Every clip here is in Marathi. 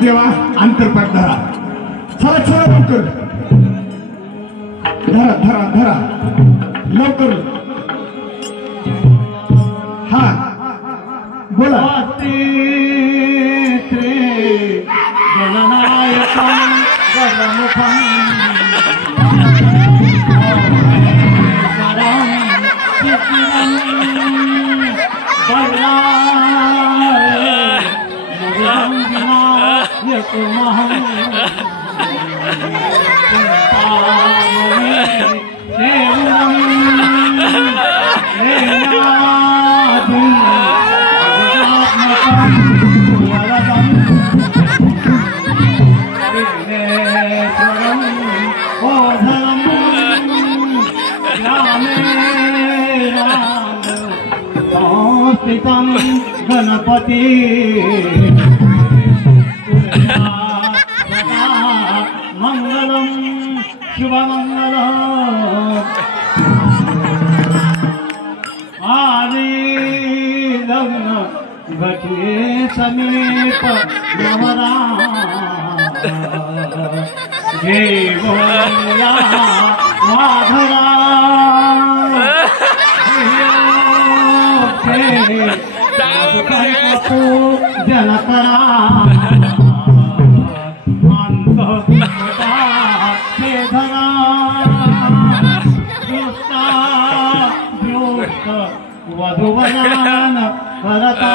देवा अंतरपाठ धरा. चला चला लवकर धरा धरा धरा लवकर. हा बोला. गणनायकं गणमुखं गणपति मंगलम शुभमंगलम. आदि लग्न घटे समीप नवरा देवया माधरा जनकरा धरा वधुवरान करता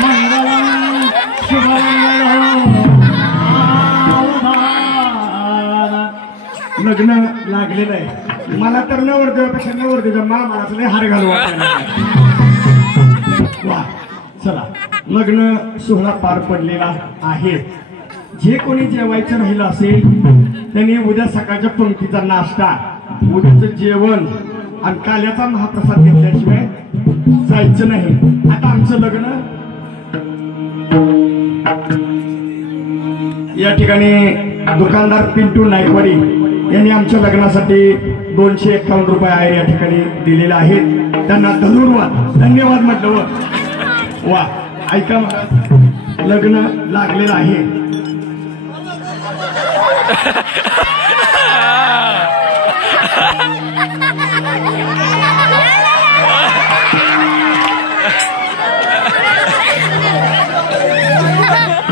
मंगलम शुभमंगलम. लग्न लागलेलं आहे. मला तर नवरदेवापेक्षा नवरदेवाच्या मामाला लय हार घालू वाटला. वा चला लग्न सोहळा पार पडलेला आहे. जे कोणी जेवायचं राहिलं असेल त्यांनी उद्या सकाळच्या पंक्तीचा नाश्ता, उद्याचं जेवण आणि काल्याचा महाप्रसाद घेतल्याशिवाय जायचं नाही. आता आमचं लग्न या ठिकाणी दुकानदार पिंटू नायकवाडी यांनी आमच्या लग्नासाठी 251 रुपये आहे या ठिकाणी दिलेले आहेत. त्यांना धन्यवाद धन्यवाद म्हटलं. वा ऐका लग्न लागलेलं आहे.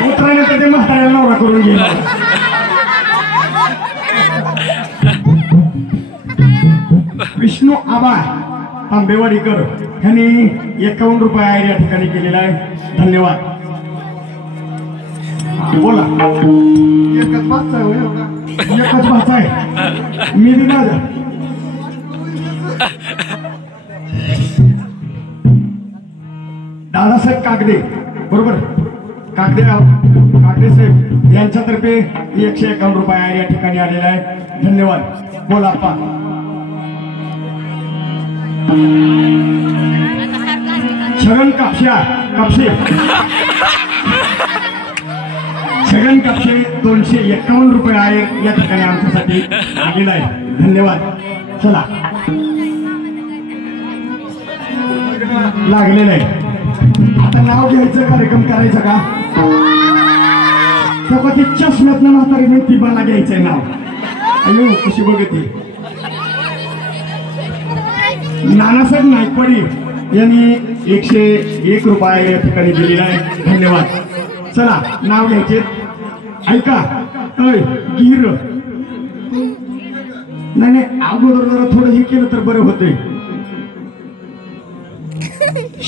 उतरायला ते म्हाताऱ्याला नवरा करून गेला. विष्णू आबा तांबेवाडीकर यांनी 51 रुपये आहे या ठिकाणी केलेला आहे. धन्यवाद. बोला. एकच भाषा आहे मी दिला. दादासाहेब कागदे बरोबर कागदे साहेब यांच्यातर्फे 151 रुपये आहे या ठिकाणी आलेला आहे. धन्यवाद. बोला आप्पा. छगन कापशे 251 रुपये आहे या ठिकाणी आमच्यासाठी आलेला आहे. धन्यवाद. चला लागलेलं आहे. आता नाव घ्यायचं कार्यक्रम करायचा का? ती चष्म्यातनं म्हातारी ती मला घ्यायचंय नाव. अयो कशी बघते. नानासाहेब नायकवाडी यांनी 101 रुपये या ठिकाणी दिलेला आहे. धन्यवाद. चला नाव घ्यायचे. ऐका गिर नाही अगोदर जरा थोडं हे केलं तर बरं होते.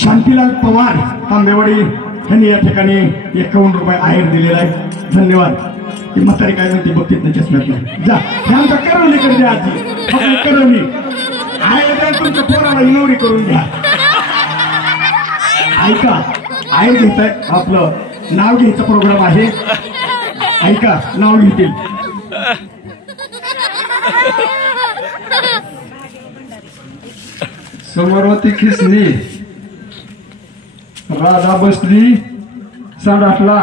शांतीलाल पवार तांबेवाडी यांनी या ठिकाणी 51 रुपये आहेर दिलेला आहे. धन्यवाद. ती म्हातारी काय म्हणते बघतीत ना चष्म्यात नाही. जा ह्यांचा करवली कर द्या आजी. करवली आहेर द्या. तुमच्या पोराला इनवरी करून द्या. ऐका आहेर घेताय आपलं नाव घ्यायचा प्रोग्राम आहे. ऐका नाव घेतील. समोरवती खिसली राधा बसली साडाटला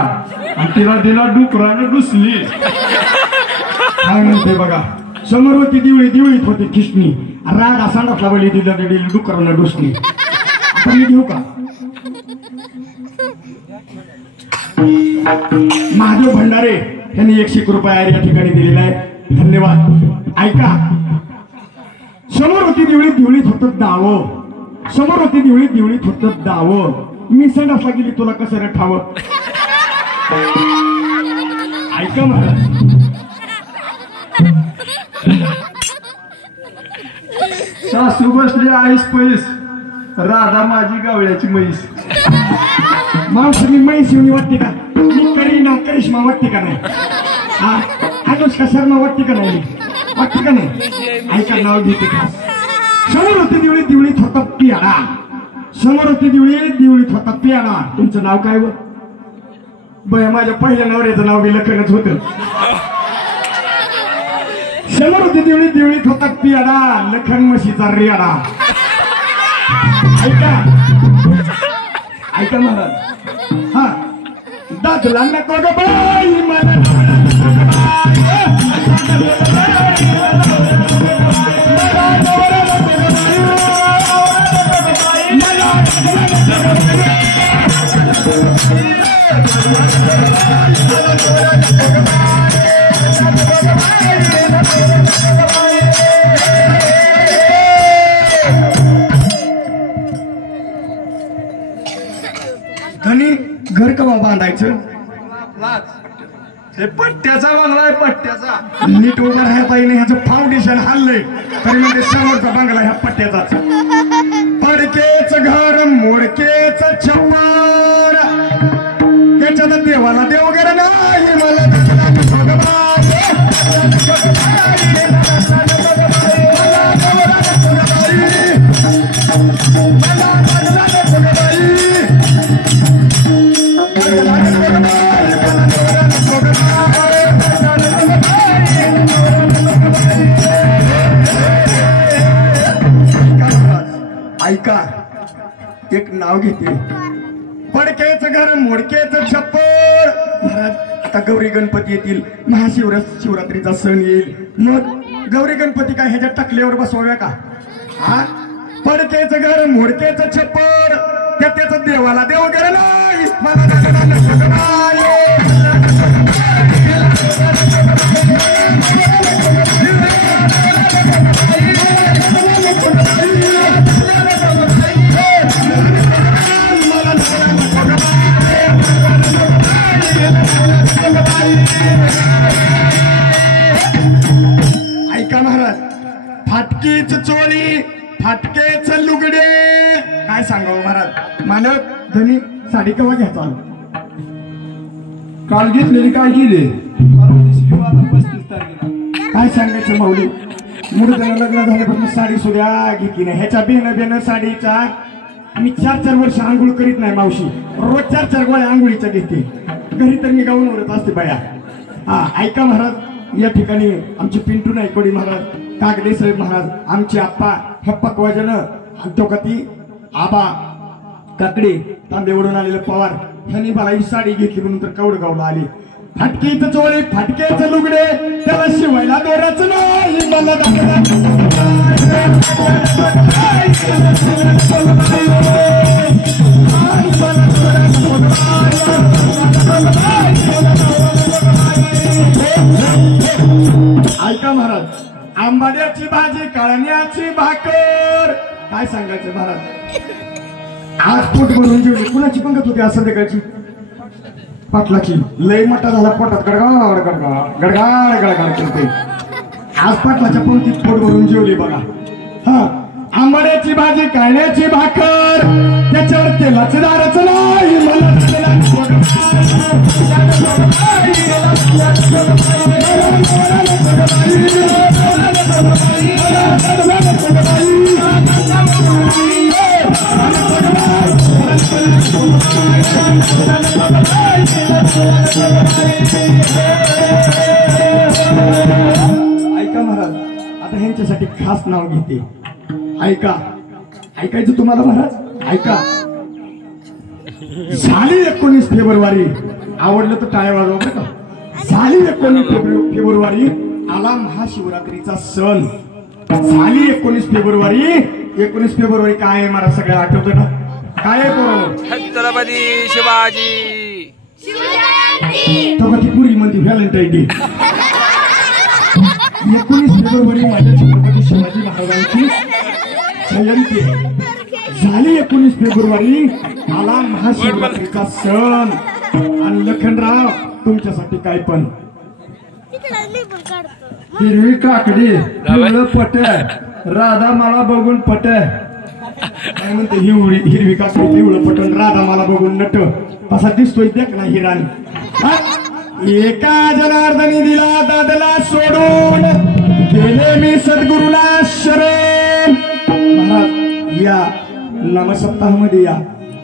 आणि तिला दिला डुकरानं डुसली. काय म्हणते बघा. समोरवती दिवळीत होती खिसणी राधा साडाटला वळी दिला डुकरानं डुसली. आता मी घेऊ का? महादेव भंडारे यांनी 101 रुपये या ठिकाणी दिलेला आहे, धन्यवाद. ऐका, समोर होती दिवळी, दिवळीत होतं दावं. समोर होती दिवळी, दिवळीत होतं दावं. मी संडासला गेली, तुला कसं रे ठावं. ऐका महाराज, सासू बसली आईस पैस, राधा माझी गावळ्याची म्हैस. मावशी मी म्हैस येऊन वाटते का? मी करीना करिश्मा वाटते का नाही? हा, अनुष्का शर्मा वाटते का नाही? वाटते का नाही? ऐका, नाव घेते का? समोर होती दिवळी, दिवळीत होता पियाडा. समोर होती दिवळी, दिवळीत होता पियाडा. तुमचं नाव काय व? बया, माझ्या पहिल्या नवऱ्याचं नाव बी लखनच होतं. समोर होती दिवळी, दिवळीत होता पियाडा, लखन म्हशीचा रियाडा. ऐका, ऐका महाराज, हा, दादला नको ग बाई मला, धनी घर कवा बांधायचं? हे पट्ट्याचा बंगला आहे, पट्ट्याचा. नीट उभं राहायला पाहिजे. ह्याचं फाउंडेशन हल्लंय तरी म्हणजे समोरचा बंगला ह्या पट्ट्याचाच. पडकेच घर, मोडकेच छप्पर, त्याच्यात देवाला देव वगैरे नाही मला. ऐका, एक नाव घेते. पडकेच घर, मोडकेच छप्पर. महाराज, आता गौरी गणपती येतील, महाशिवरात्रीचा सण येईल. मग गौरी गणपती काय ह्याच्या टकल्यावर बसवाव्या का? हा, पडकेच घर, मोडकेच छप्पर, त्याच देवाला देव वगैरे नाही मला. ऐका महाराज, फाटकीच चोळी, फाटकेच लुगडे. काय सांगावं महाराज. मालक, धनी साडी केव्हा घ्यायचा? काल घेतलेली काय गेली? 35 तारखेला. काय सांगायचं माऊली, मुडद्याला लग्न झाल्यापासून साडी सुद्धा घेतली नाही. ह्याच्या बेन साडीचा मी 4 वर्ष आंघोळ करीत नाही मावशी. रोज 4 गोळ्या आंघोळीच्या घेते. घरी तर मी गाऊन उरत असते बाया. हा, ऐका महाराज, या ठिकाणी आमचे पिंटू नायकोडी महाराज, कागडे साहेब महाराज, आमचे आप्पा ह्या पकवाजन, तो कती आबा काकडे, तांबेवडून आलेलं पवार, ह्यांनी मला ही साडी घेतली म्हणून तर कवडगावला आले. फाटकेच चोळे, फाटकेच लुगडे, त्याला शिवायला दोराच नाही मला. ऐका महाराज, आंबाड्याची भाजी, काळण्याची भाकर. काय सांगायचं महाराज, आज पोट भरून जेवली. कुणाची पंगत होती आज संध्याकाळची? पाटलाची. लय मोठा झाला पोटात, गडगाड गडगाड गडगाड गडगाड करते. आज पाटलाच्या पंक्तीत पोट भरून जेवली बघा. हा, आंबाड्याची भाजी, काळण्याची भाकर, त्याच्यावर तेलाचं दाराचं नाही मला. ऐका महाराज, आता ह्यांच्यासाठी खास नाव घेते. ऐका, ऐकायचं तुम्हाला महाराज? ऐका, झाली 19 फेब्रुवारी. आवडलं तर टाळ्या वाजवा बरं का. झाली 19 फेब्रुवारी, आला महाशिवरात्रीचा सण. झाली 19 फेब्रुवारी. 19 फेब्रुवारी काय आहे मला सगळ्या आठवतं ना? काय आहे पोरांनो? छत्रपती शिवाजी तो का ती पुरी म्हणते व्हॅलेंटाईन डे. 19 फेब्रुवारी माझ्या छत्रपती शिवाजी महाराजांची जयंती झाली. 19 फेब्रुवारी आला महाशिवरात्रीचा सण. आणि लखनराव तुमच्यासाठी काय पण हिरवी काकडी पिवळं पट राधा मला बघून पट. काय म्हणते हिरवी काकडी पिवळं पटन राधा मला बघून नट कसा दिसतोय देख ना हिरान. एका जनार्दनी दिला दादला सोडून गेले मी सद्गुरूला शरण. महाराज या नामसप्ताहामध्ये या.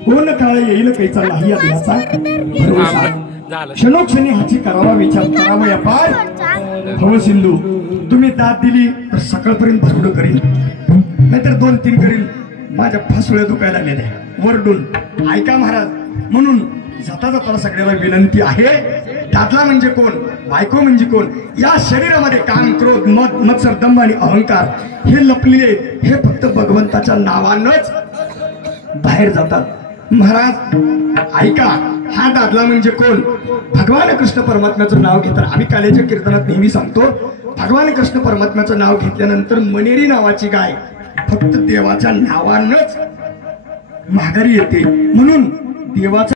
कोण काळ येईल काहीचा नाही या देहाचा भरवसा. क्षणोक्षणी हाची करावा विचार करावा. या पाय भव सिंधू तुम्ही दाद दिली तर सकाळपर्यंत भरवड करील नाहीतर 2-3 करील. माझ्या फासुळ्या दुखायला लागल्या वरडून. ऐका महाराज म्हणून जाता जाताना सगळ्याला विनंती आहे. दादला म्हणजे कोण बायको म्हणजे कोण. या शरीरामध्ये काम क्रोध मद मत्सर दंभ आणि अहंकार हे लपलेले हे फक्त भगवंताच्या नावानच बाहेर जातात. महाराज ऐका हा दादला म्हणजे कोण. भगवान कृष्ण परमात्म्याचं नाव घेतात. आम्ही काल्याच्या कीर्तनात नेहमी सांगतो भगवान कृष्ण परमात्म्याचं नाव घेतल्यानंतर मनेरी नावाची गाय फक्त देवाच्या नावानच माघारी येते. म्हणून देवाच्या